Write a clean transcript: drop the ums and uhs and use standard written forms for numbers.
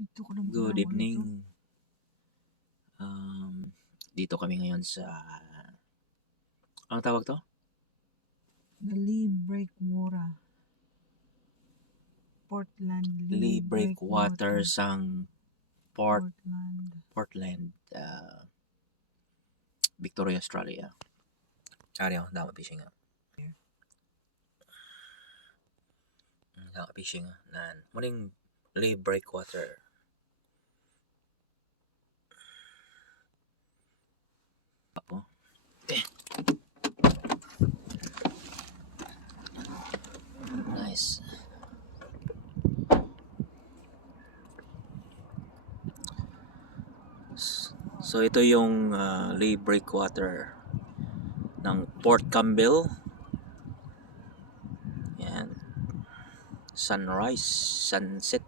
Ito ko ng Good programa nito. evening. Dito kami ngayon sa... Anong tawag to? Lee Breakwater. Portland. Lee Breakwater sang Portland, Victoria, Australia. Ari ako, dama fishing nga. Dama fishing nga. Nan, muning Lee Breakwater. Ako. Nice. So ito yung Lee Breakwater ng Port Campbell. Yan. Sunset